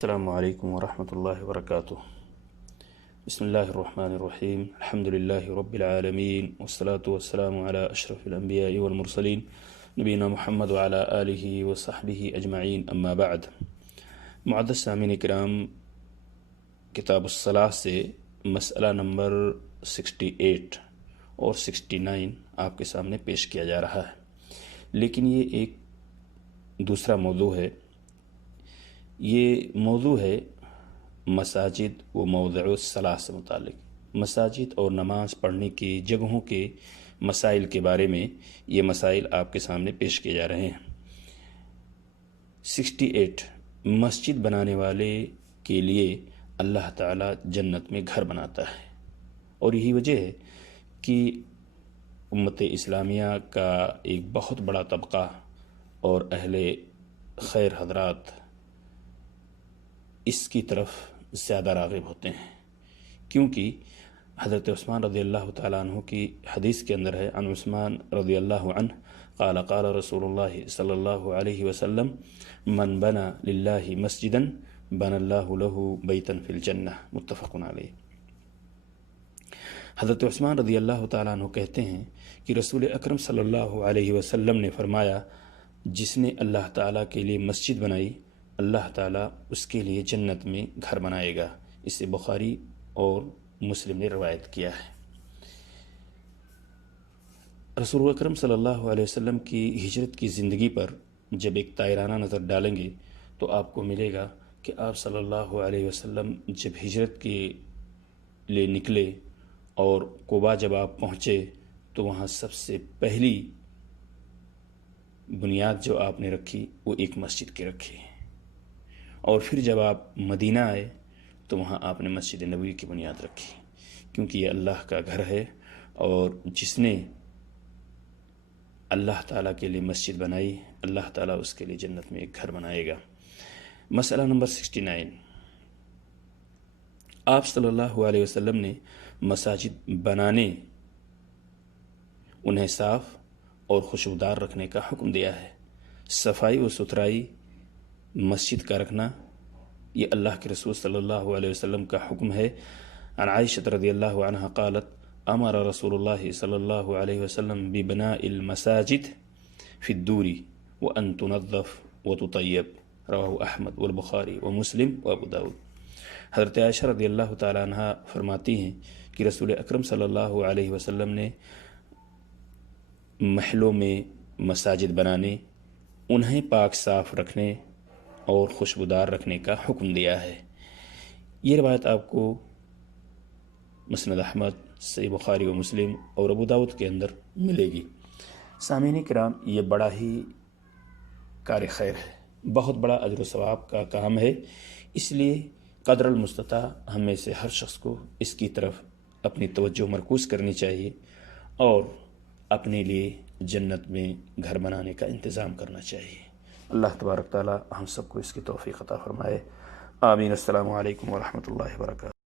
السلام علیکم ورحمۃ اللہ وبرکاتہ۔ بسم اللہ الرحمن الرحیم، الحمد للہ رب العالمین، والصلاة والسلام علی اشرف الانبیاء والمرسلین، نبینا محمد وعلی آلہ وصحبہ اجمعین، اما بعد۔ معزز سامعین کرام، کتاب الصلاۃ سے مسئلہ نمبر 68 اور 69 آپ کے سامنے پیش کیا جا رہا ہے، لیکن یہ ایک دوسرا موضوع ہے۔ یہ موضوع ہے مساجد و موضع الصلاۃ سے متعلق، مساجد اور نماز پڑھنے کی جگہوں کے مسائل کے بارے میں یہ مسائل آپ کے سامنے پیش کیے جا رہے ہیں۔ 68، مسجد بنانے والے کے لیے اللہ تعالی جنت میں گھر بناتا ہے، اور یہی وجہ ہے کہ امت اسلامیہ کا ایک بہت بڑا طبقہ اور اہل خیر حضرات اس کی طرف زیادہ راغب ہوتے ہیں، کیونکہ حضرت عثمان رضی اللہ تعالیٰ عنہ کی حدیث کے اندر ہے، عن عثمان رضی اللہ عنہ قال قال رسول اللہ صلی اللہ علیہ وسلم من بنا للہ مسجدا بنى اللہ له بیتا فی الجنہ، متفق علیہ۔ حضرت عثمان رضی اللہ تعالیٰ عنہ کہتے ہیں کہ رسول اکرم صلی اللہ علیہ وسلم نے فرمایا، جس نے اللہ تعالیٰ کے لیے مسجد بنائی، اللہ تعالیٰ اس کے لیے جنت میں گھر بنائے گا۔ اسے بخاری اور مسلم نے روایت کیا ہے۔ رسول اکرم صلی اللہ علیہ وسلم کی ہجرت کی زندگی پر جب ایک طائرانہ نظر ڈالیں گے تو آپ کو ملے گا کہ آپ صلی اللہ علیہ وسلم جب ہجرت کے لیے نکلے اور قباء جب آپ پہنچے تو وہاں سب سے پہلی بنیاد جو آپ نے رکھی وہ ایک مسجد کی رکھی، اور پھر جب آپ مدینہ آئے تو وہاں آپ نے مسجد نبوی کی بنیاد رکھی، کیونکہ یہ اللہ کا گھر ہے، اور جس نے اللہ تعالیٰ کے لیے مسجد بنائی، اللہ تعالیٰ اس کے لیے جنت میں ایک گھر بنائے گا۔ مسئلہ نمبر 69، آپ صلی اللہ علیہ وسلم نے مساجد بنانے، انہیں صاف اور خوشبودار رکھنے کا حکم دیا ہے۔ صفائی و ستھرائی مسجد کا رکھنا یہ اللہ کے رسول صلی اللہ علیہ وسلم کا حکم ہے۔ عن عائشہ رضی اللہ عنہ قالت امر رسول اللہ صلی اللہ علیہ وسلم ببناء المساجد فی الدور وان تنظف وتطیب، رواہ احمد والبخاری ومسلم وابو داود۔ حضرت عائشہ رضی اللہ تعالی عنہ فرماتی ہیں کہ رسول اکرم صلی اللہ علیہ وسلم نے محلوں میں مساجد بنانے، انہیں پاک صاف رکھنے اور خوشبودار رکھنے کا حکم دیا ہے۔ یہ روایت آپ کو مسند احمد، صحیح بخاری و مسلم اور ابو داود کے اندر ملے گی۔ سامعین کرام، یہ بڑا ہی کار خیر ہے، بہت بڑا اجر و ثواب کا کام ہے، اس لیے قدر المستطاع ہم میں سے ہر شخص کو اس کی طرف اپنی توجہ مرکوز کرنی چاہیے اور اپنے لیے جنت میں گھر بنانے کا انتظام کرنا چاہیے۔ اللہ تبارک تعالی ہم سب کو اس کی توفیق عطا فرمائے، آمین۔ السلام علیکم ورحمۃ اللہ وبرکاتہ۔